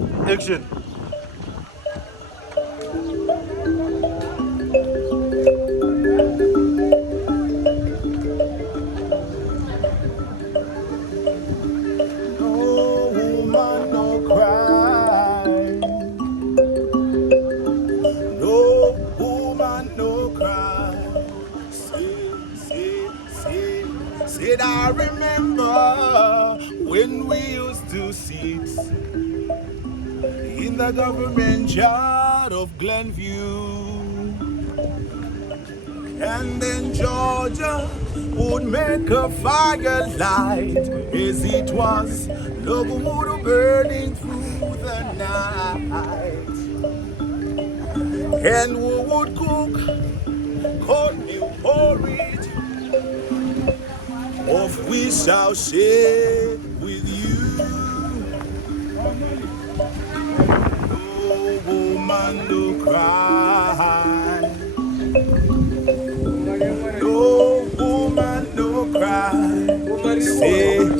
Action. No woman, no cry. No woman, no cry. Said I remember when we used to sit in the government yard of Glen View, and then Georgia would make a firelight as it was love burning through the night, and we would cook cornmeal porridge of we shall share with you. No woman, no cry.